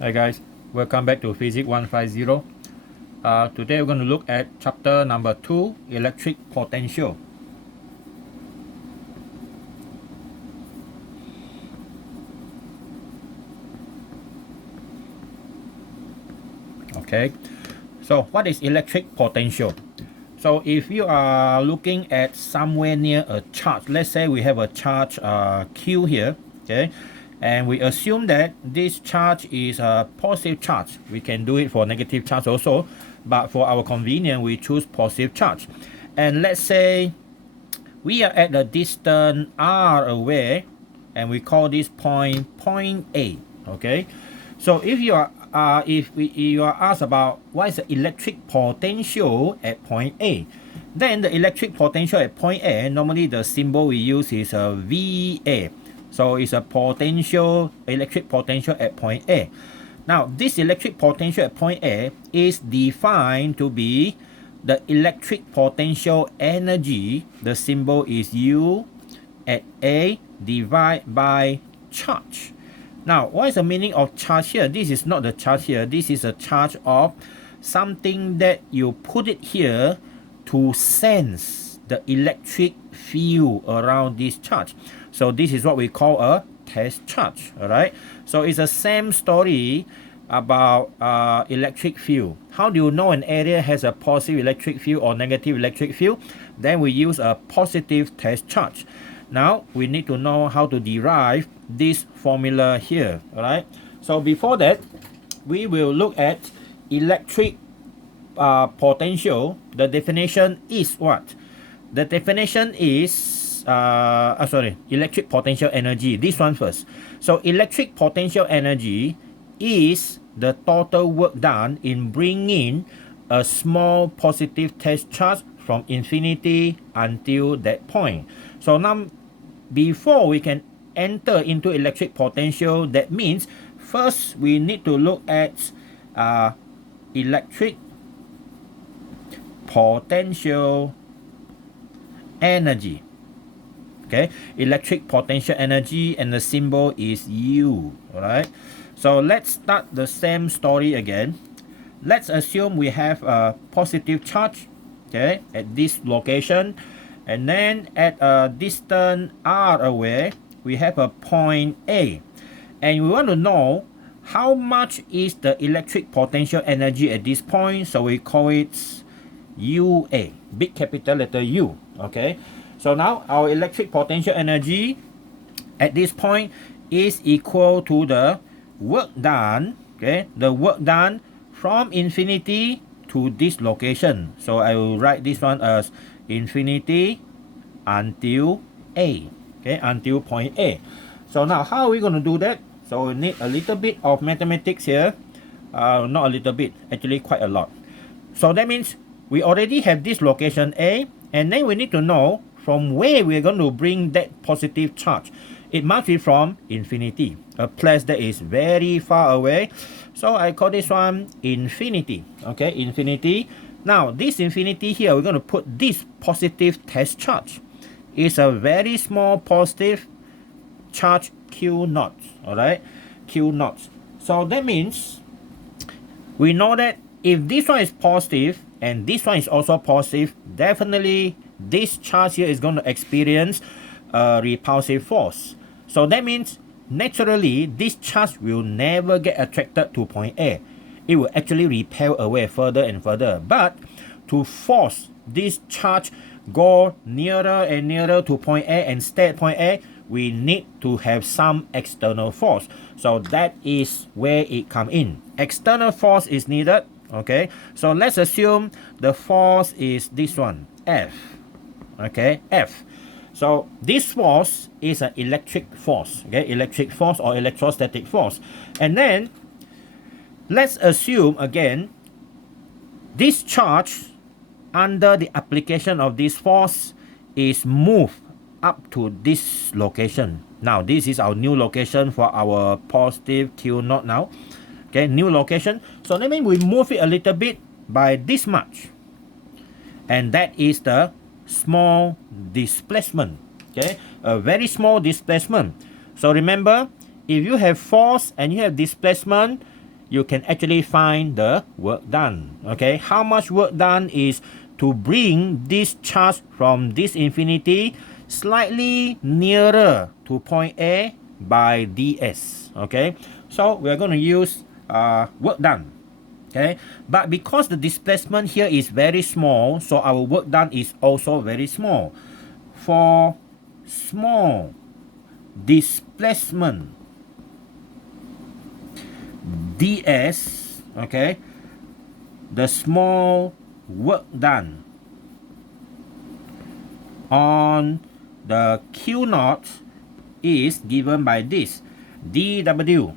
Hi guys, welcome back to Physics 150. Today we're going to look at chapter number 2, electric potential. Okay, so what is electric potential? So if you are looking at somewhere near a charge, let's say we have a charge Q here, okay, and we assume that this charge is a positive charge. We can do it for negative charge also, but for our convenience, we choose positive charge. And let's say we are at a distance r away, and we call this point A. Okay, so if you are you are asked about what is the electric potential at point A, then the electric potential at point A, normally the symbol we use is a VA. So it's a electric potential at point A. Now this electric potential at point A is defined to be the electric potential energy. The symbol is U at A divided by charge. Now, what is the meaning of charge here? This is not the charge here. This is a charge of something that you put it here to sense the electric field around this charge. So this is what we call a test charge. All right. So it's the same story about electric field. How do you know an area has a positive electric field or negative electric field? Then we use a positive test charge. Now we need to know how to derive this formula here. All right. So before that, we will look at electric potential. The definition is what? The definition is electric potential energy. This one first. So electric potential energy is the total work done in bringing a small positive test charge from infinity until that point. So now, before we can enter into electric potential, that means first we need to look at electric potential energy. Okay, electric potential energy, and the symbol is U. All right. So let's start the same story again. Let's assume we have a positive charge, okay, at this location, and then at a distance r away, we have a point A, and we want to know how much is the electric potential energy at this point. So we call it UA, big capital letter U. Okay, so now our electric potential energy at this point is equal to the work done, okay, the work done from infinity to this location. So I will write this one as infinity until A, okay, until point A. So now how are we going to do that? So we need a little bit of mathematics here. Not a little bit, actually quite a lot. So that means we already have this location A, and then we need to know from where we're going to bring that positive charge. It must be from infinity, a place that is very far away. So I call this one infinity. Okay, infinity. Now this infinity here, we're going to put this positive test charge. It's a very small positive charge Q naught. All right, Q naught. So that means we know that if this one is positive and this one is also positive, definitely this charge here is going to experience a repulsive force. So that means naturally this charge will never get attracted to point A. It will actually repel away further and further. But to force this charge go nearer and nearer to point A and stay at point A, we need to have some external force. So that is where it comes in. External force is needed. Okay, so let's assume the force is this one, F. Okay, F. So this force is an electric force, okay, electric force or electrostatic force. And then let's assume again this charge under the application of this force is moved up to this location. Now this is our new location for our positive Q naught now. Okay, new location. So that means we move it a little bit by this much, and that is the small displacement. Okay, a very small displacement. So remember, if you have force and you have displacement, you can actually find the work done. Okay, how much work done is to bring this charge from this infinity slightly nearer to point A by ds. Okay, so we are going to use work done. Okay, but because the displacement here is very small, so our work done is also very small. For small displacement ds, okay, the small work done on the q naught is given by this. dw,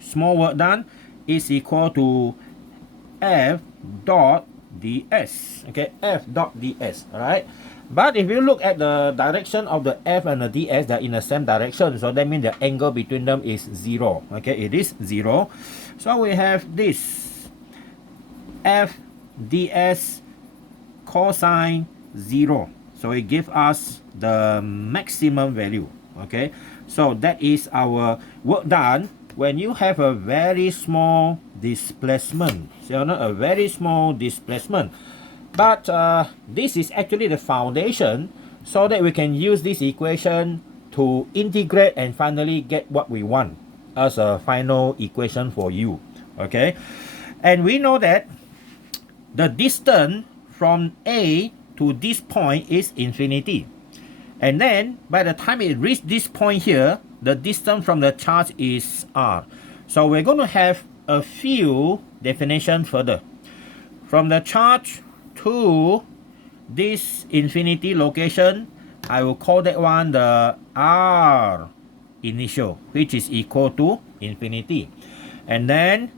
small work done, is equal to f dot ds. Okay, f dot ds. All right. But if you look at the direction of the f and the ds, they're in the same direction. So that means the angle between them is 0. Okay, it is 0. So we have this f ds cosine 0. So it gives us the maximum value. Okay, so that is our work done when you have a very small displacement. So a very small displacement. But this is actually the foundation so that we can use this equation to integrate and finally get what we want as a final equation for you. Okay, and we know that the distance from A to this point is infinity. And then by the time it reaches this point here, the distance from the charge is r. So we're going to have a few definitions further. From the charge to this infinity location, I will call that one the r initial, which is equal to infinity. And then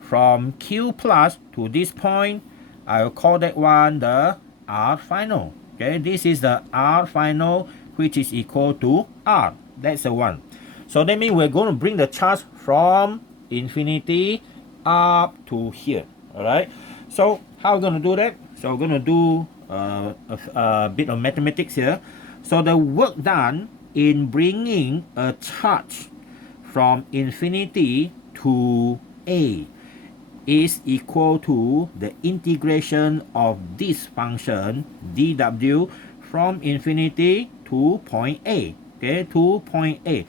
from q plus to this point, I will call that one the r final. Okay, this is the r final, which is equal to r. That's the one. So that means we're going to bring the charge from infinity up to here. All right. So how are we going to do that? So we're going to do a bit of mathematics here. So the work done in bringing a charge from infinity to A is equal to the integration of this function dw from infinity to point A. Okay, to point A.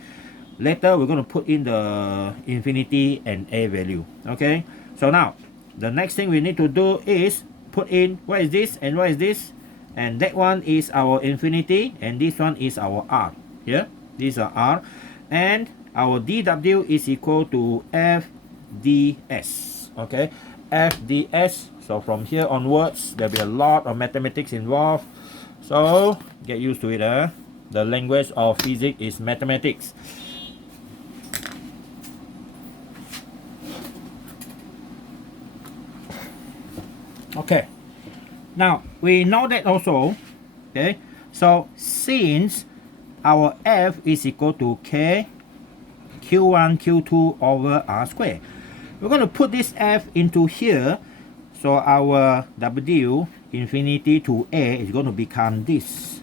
Later we're going to put in the infinity and A value. Okay, so now the next thing we need to do is put in what is this and what is this, and that one is our infinity and this one is our r. Here, these are r, and our dw is equal to f ds. Okay, f ds. So from here onwards there'll be a lot of mathematics involved, so get used to it. The language of physics is mathematics. Okay, now we know that also. Okay, so since our f is equal to k q1 q2 over r squared, we're going to put this f into here. So our w infinity to a is going to become this.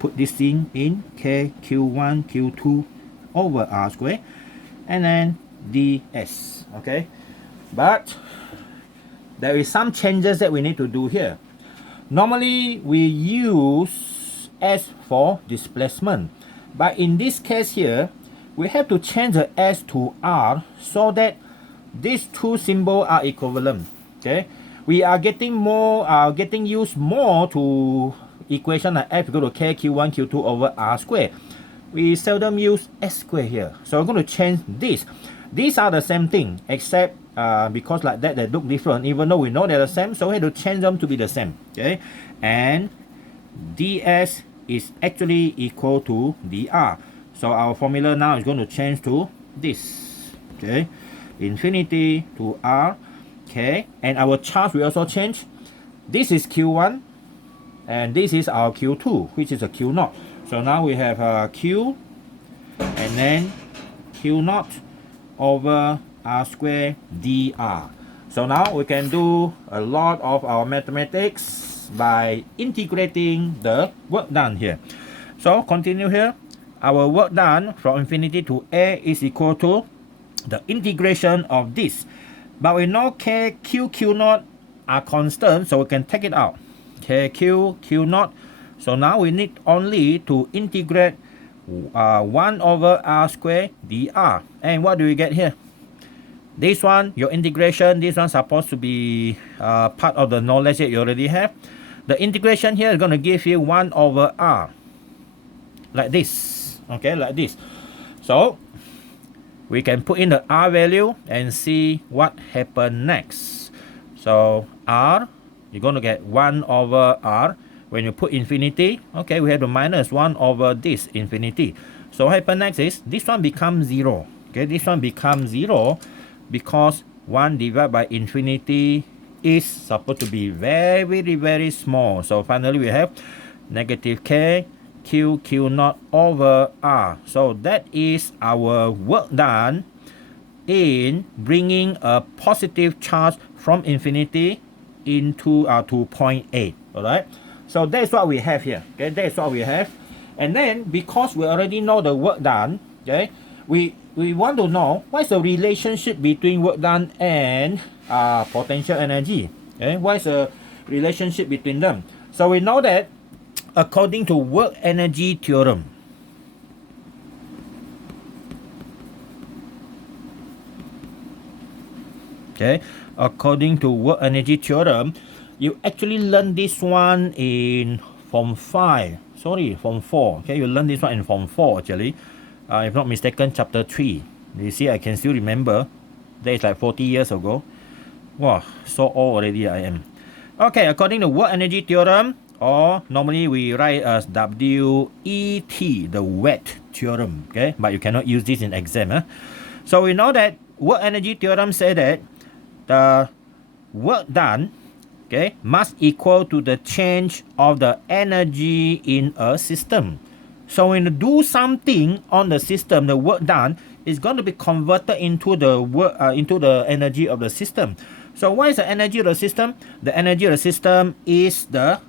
Put this thing in k q1 q2 over r squared, and then ds. Okay, but there is some changes that we need to do here. Normally we use s for displacement, but in this case here we have to change the s to r so that these two symbols are equivalent. Okay, we are getting used more to equation like f equal to k q1 q2 over r squared. We seldom use s squared here, so we're going to change this. These are the same thing, except because like that they look different, even though we know they're the same, so we have to change them to be the same. Okay, and ds is actually equal to dr. So our formula now is going to change to this. Okay, infinity to r. Okay, and our charge will also change. This is q1 and this is our q2, which is a q naught. So now we have q and then q naught over r squared dr. So now we can do a lot of our mathematics by integrating the work done here. So continue here. Our work done from infinity to a is equal to the integration of this. But we know K, Q, Q naught are constant, so we can take it out. K, Q, Q naught. So now we need only to integrate 1 over r squared dr. And what do we get here? This one, your integration, this one supposed to be part of the knowledge that you already have. The integration here is going to give you 1 over r. Like this. Okay, like this. So, we can put in the r value and see what happened next. So, r, you're going to get 1 over r. When you put infinity, okay, we have to minus 1 over this infinity. So what happens next is, this one becomes 0. Okay, this one becomes 0 because 1 divided by infinity is supposed to be very, very small. So finally we have negative k, q, q naught over r. So that is our work done in bringing a positive charge from infinity into to point A. Alright? So that's what we have here. Okay, that's what we have. And then because we already know the work done, okay, we want to know what's the relationship between work done and potential energy. Okay, what's the relationship between them? So we know that according to work energy theorem, okay, according to work energy theorem, you actually learn this one in Form 5. Sorry, Form 4. Okay, you learn this one in Form 4 actually. If not mistaken, Chapter 3. You see, I can still remember. That is like 40 years ago. Wow, so old already I am. Okay, according to work energy theorem, or normally we write as WET, the wet theorem. Okay, but you cannot use this in exam. So we know that work energy theorem says that the work done, okay, must equal to the change of the energy in a system. So when you do something on the system, the work done is going to be converted into the work into the energy of the system. So what is the energy of the system? The energy of the system is the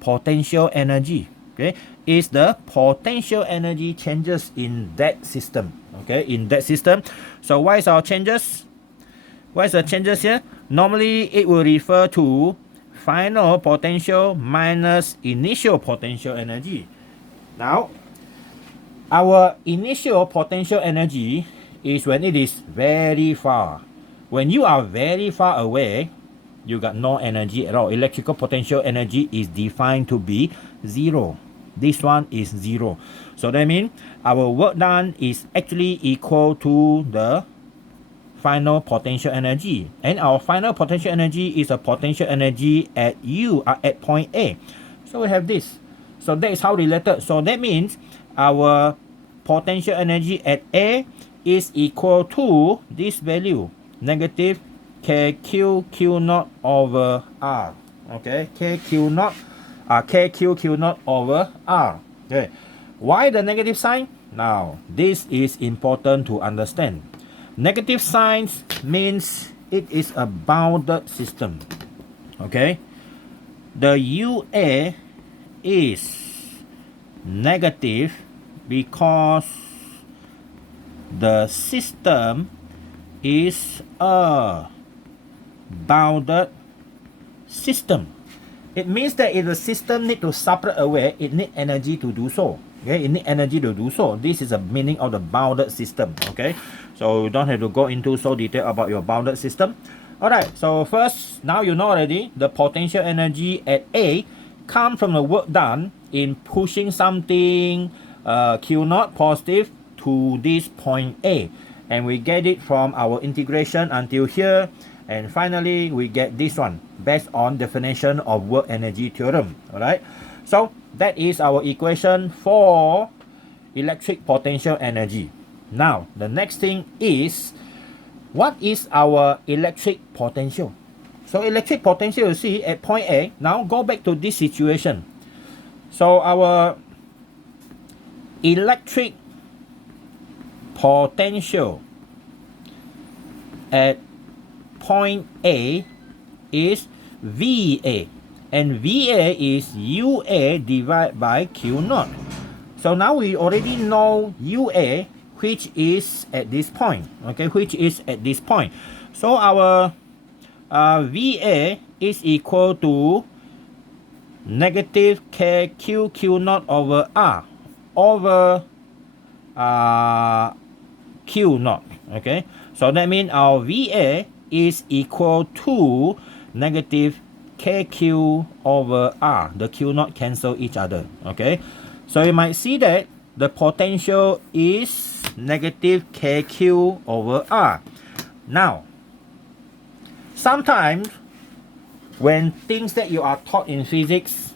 potential energy. Okay, is the potential energy changes in that system. Okay, in that system. So what is our changes? What is the changes here? Normally it will refer to final potential minus initial potential energy. Now, our initial potential energy is when it is very far. When you are very far away, you got no energy at all. Electrical potential energy is defined to be 0. This one is 0. So that means our work done is actually equal to the final potential energy, and our final potential energy is a potential energy at at point A. So we have this. So that is how related. So that means our potential energy at A is equal to this value, negative KQ Q naught over R. Okay, KQ naught, KQ Q naught over R. Okay, why the negative sign? Now this is important to understand. Negative signs means it is a bounded system. Okay, the UA is negative because the system is a bounded system. It means that if the system need to separate away, it need energy to do so. Okay, it need energy to do so. This is the meaning of the bounded system. Okay, so you don't have to go into so detail about your bounded system. Alright, so first, now you know already, the potential energy at A comes from the work done in pushing something Q naught positive to this point A. And we get it from our integration until here. And finally, we get this one based on definition of work energy theorem. Alright, so that is our equation for electric potential energy. Now, the next thing is, what is our electric potential? So electric potential, you see, at point A. Now go back to this situation. So our electric potential at point A is VA. And VA is UA divided by Q naught. So now we already know UA, which is at this point, okay, which is at this point. So our VA is equal to negative KQ Q naught over R over Q naught, okay. So that means our VA is equal to negative KQ over R. The Q naught cancel each other, okay. So you might see that the potential is negative KQ over R. Now, sometimes when things that you are taught in physics,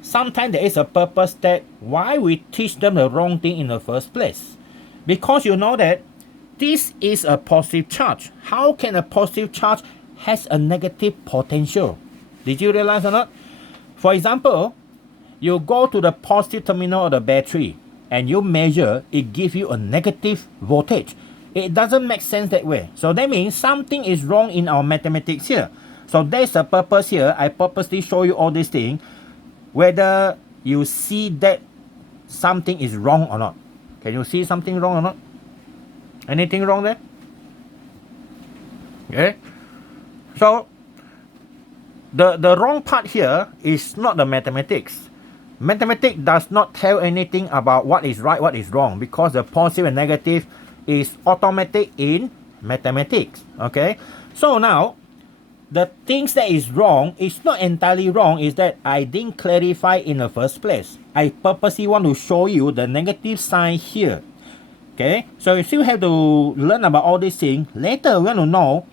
sometimes there is a purpose that why we teach them the wrong thing in the first place. Because you know that this is a positive charge. How can a positive charge has a negative potential? Did you realize or not? For example, you go to the positive terminal of the battery and you measure, it gives you a negative voltage. It doesn't make sense that way. So that means something is wrong in our mathematics here. So there's a purpose here. I purposely show you all these things, whether you see that something is wrong or not. Can you see something wrong or not? Anything wrong there? Okay. So the wrong part here is not the mathematics. Mathematics does not tell anything about what is right, what is wrong, because the positive and negative is automatic in mathematics. Okay. So now, the things that is wrong is not entirely wrong, is that I didn't clarify in the first place. I purposely want to show you the negative sign here. Okay, so you still have to learn about all these things. Later we want to know,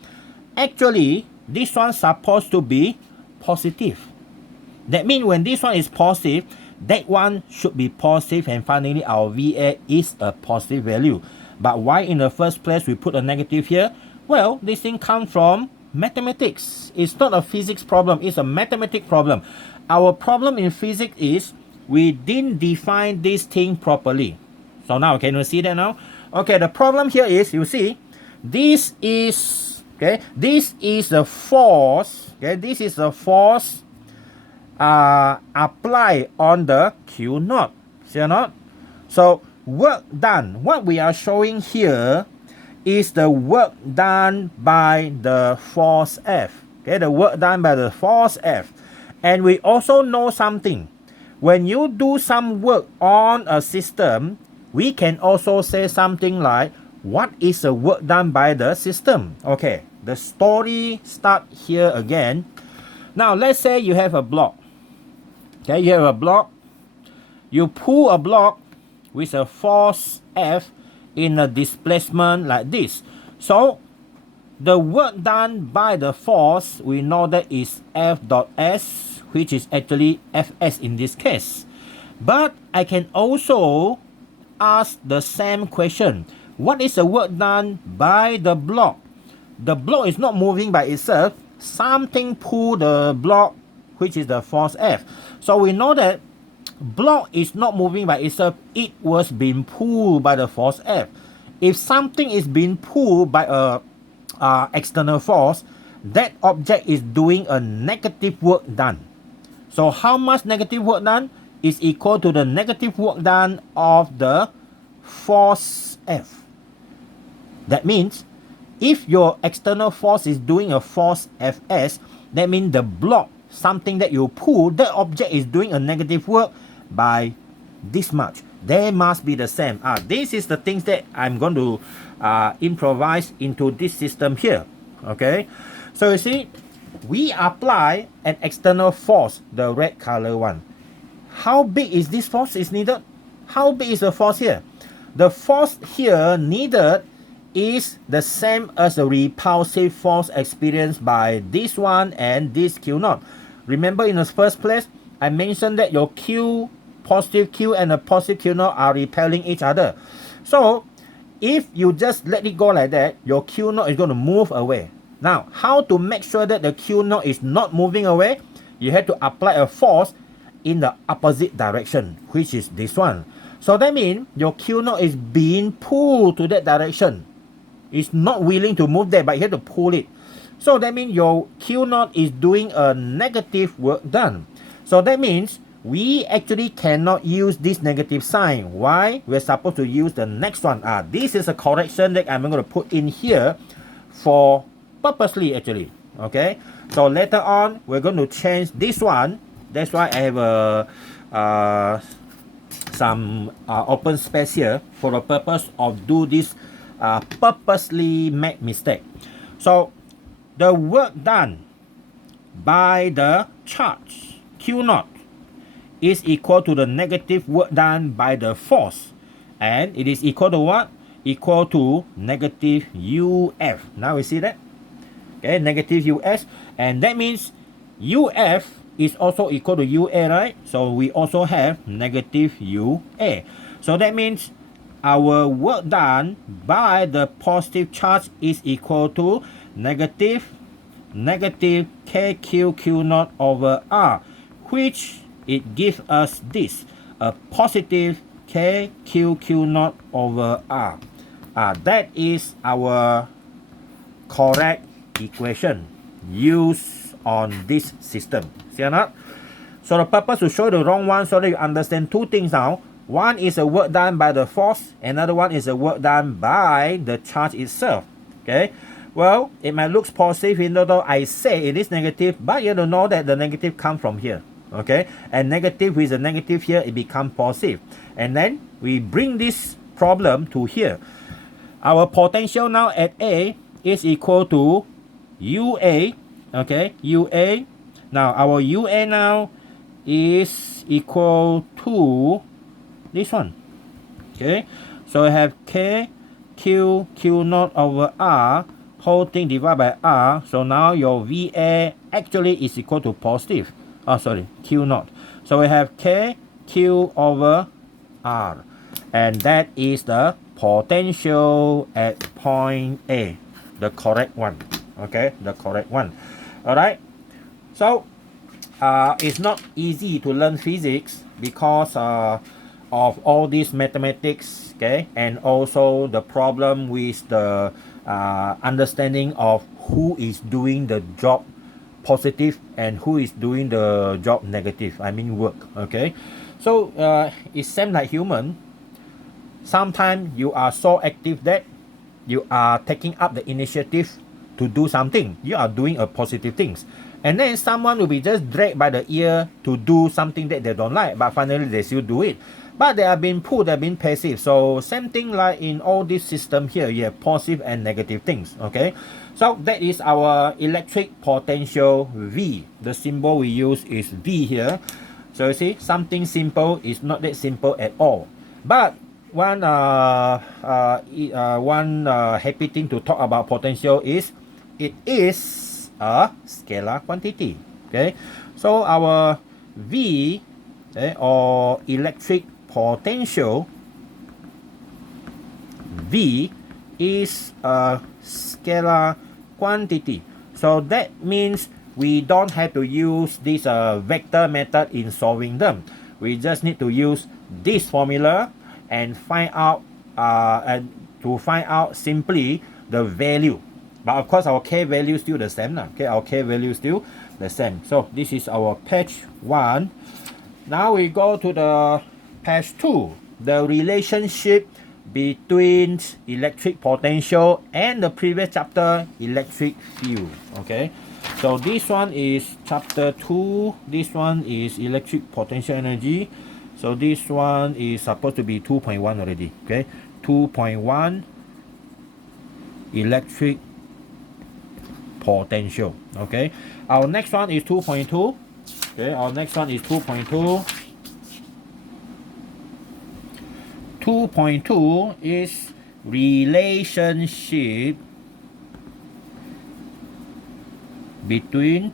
actually, this one's supposed to be positive. That means when this one is positive, that one should be positive, and finally our VA is a positive value. But why in the first place we put a negative here? Well, this thing comes from mathematics. It's not a physics problem, it's a mathematics problem. Our problem in physics is we didn't define this thing properly. So now, can you see that now? Okay, the problem here is, you see, this is, okay, this is the force, okay, this is the force applied on the Q naught, see or not? So, work done, what we are showing here is the work done by the force F. Okay, the work done by the force F. And we also know something. When you do some work on a system, we can also say something like, what is the work done by the system? Okay, the story start here again. Now, let's say you have a block. Okay, you have a block. You pull a block with a force F in a displacement like this. So the work done by the force, we know that is F dot S, which is actually Fs in this case. But I can also ask the same question. What is the work done by the block? The block is not moving by itself. Something pull the block, which is the force F. So we know that block is not moving by itself. It was being pulled by the force F. If something is being pulled by a external force, that object is doing a negative work done. So how much negative work done is equal to the negative work done of the force F. That means if your external force is doing a force Fs, that means the block, something that you pull, that object is doing a negative work by this much. They must be the same. This is the things that I'm going to improvise into this system here. Okay, so you see, we apply an external force, the red color one. How big is this force is needed? How big is the force here? The force here needed is the same as the repulsive force experienced by this one and this Q naught. Remember, in the first place, I mentioned that your Q, positive Q and a positive Q naught are repelling each other. So if you just let it go like that, your Q naught is going to move away. Now, how to make sure that the Q naught is not moving away? You have to apply a force in the opposite direction, which is this one. So that means your Q naught is being pulled to that direction. It's not willing to move there, but you have to pull it. So that means your Q naught is doing a negative work done. So that means we actually cannot use this negative sign. Why? We're supposed to use the next one. This is a correction that I'm going to put in here for purposely actually. Okay, so later on we're going to change this one. That's why I have some open space here for the purpose of do this purposely make mistake. So the work done by the charge Q0 is equal to the negative work done by the force, and it is equal to what? Equal to negative UF. Now we see that? Okay, negative US, and that means UF is also equal to UA, right? So we also have negative UA. So that means our work done by the positive charge is equal to negative KQ0 over R, which it gives us this, a positive KQ0 over R. That is our correct equation used on this system. See or not? So the purpose to show the wrong one so that you understand two things now. One is a work done by the force, another one is a work done by the charge itself. Okay, well, it might look positive even though I say it is negative, but you have to know that the negative comes from here. Okay, and negative with a negative here, it becomes positive. And then we bring this problem to here. Our potential now at A is equal to UA. Okay, UA. Now our UA now is equal to this one. Okay, so I have K Q Q0 over R, whole thing divided by R. So now your VA actually is equal to positive. Q0. So we have K Q over R, and that is the potential at point A, the correct one. Okay, the correct one. All right. So it's not easy to learn physics because of all these mathematics. Okay, and also the problem with the understanding of who is doing the job positive and who is doing the job negative, I mean work. Okay, so it seems like human. Sometimes you are so active that you are taking up the initiative to do something. You are doing a positive things, and then someone will be just dragged by the ear to do something that they don't like, but finally they still do it. But they are being pulled, they are being passive. So same thing like in all this system here, you have positive and negative things. Okay, so that is our electric potential V. The symbol we use is V here. So you see, something simple is not that simple at all. But one happy thing to talk about potential is it is a scalar quantity. Okay, so our V, or electric potential V is a scalar quantity. So that means we don't have to use this vector method in solving them. We just need to use this formula and find out simply the value. But of course our K value is still the same. Okay, our K value is still the same. So this is our page 1. Now we go to the page 2. The relationship between electric potential and the previous chapter, electric field. Okay, so this one is chapter 2. This one is electric potential energy. So this one is supposed to be 2.1 already. Okay, 2.1 electric potential. Okay, our next one is 2.2. Okay, our next one is 2.2. 2.2 is relationship between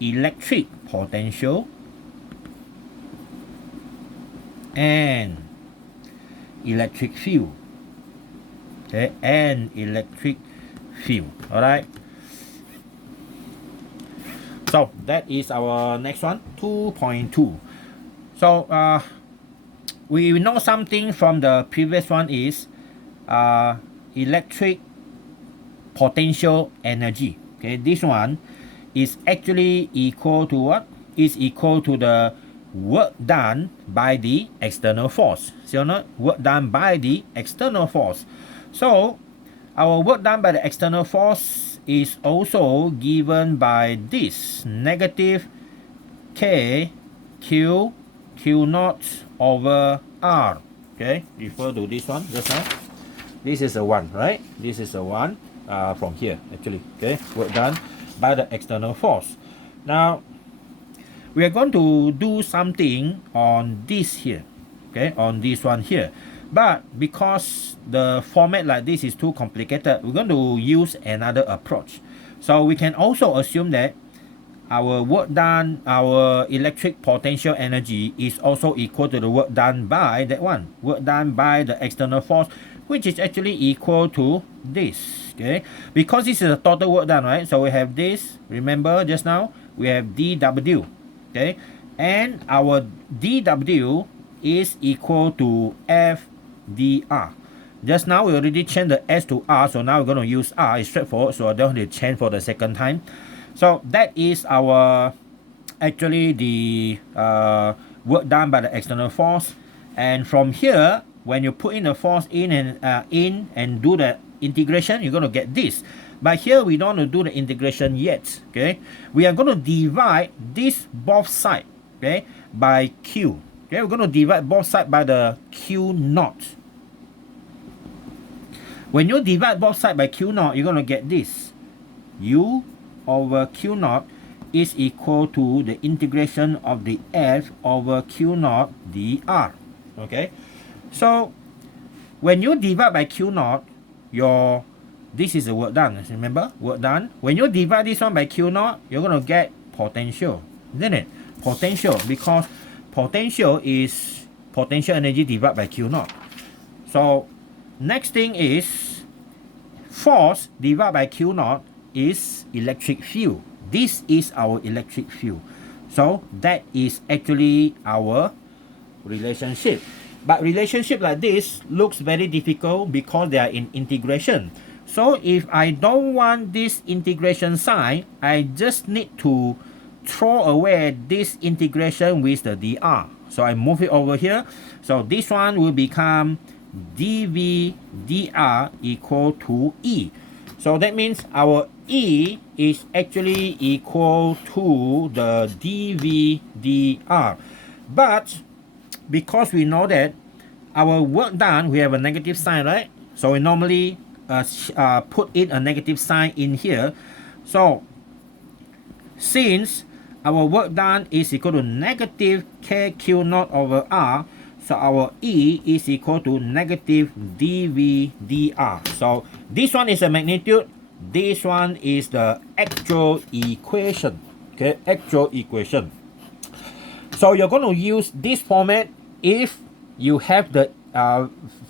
electric potential and electric field. Okay, and electric field. All right. So that is our next one, 2.2. So we know something from the previous one is electric potential energy. Okay, this one is actually equal to what? Is equal to the work done by the external force. See or not? Work done by the external force. So our work done by the external force is also given by this negative K Q naught over R. Okay, refer to this one just now. This is a 1, right? This is a 1 from here actually. Okay, work done by the external force. Now we are going to do something on this here, okay, on this one here. But because the format like this is too complicated, we're going to use another approach. So we can also assume that our work done, our electric potential energy is also equal to the work done by that one, work done by the external force, which is actually equal to this, okay? Because this is a total work done, right? So we have this, remember just now, we have dW, okay? And our dW is equal to FdR. Just now we already changed the S to R, so now we're going to use R. It's straightforward, so I don't have to change for the second time. So that is our actually the work done by the external force. And from here, when you put in the force in and do the integration, you're going to get this. But here we don't want to do the integration yet. Okay, we are going to divide this both side, okay, by Q. Okay, we're going to divide both sides by the Q naught. When you divide both sides by Q naught, you're going to get this. U over Q naught is equal to the integration of the F over Q naught dr. Okay, so when you divide by Q naught, this is the work done. Remember, work done. When you divide this one by Q naught, you're going to get potential, isn't it? Potential, because potential is potential energy divided by Q naught. So next thing is force divided by Q naught is electric field. This is our electric field. So that is actually our relationship. But relationship like this looks very difficult because they are in integration. So if I don't want this integration sign, I just need to throw away this integration with the dr. So I move it over here. So this one will become dv dr equal to E. So that means our E is actually equal to the dv dr. But because we know that our work done, we have a negative sign, right? So we normally put in a negative sign in here. So since our work done is equal to negative KQ naught over R, so our E is equal to negative dV dr. So this one is the magnitude, this one is the actual equation. Okay, actual equation. So you're going to use this format if you have the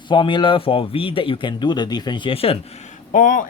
formula for V that you can do the differentiation. Or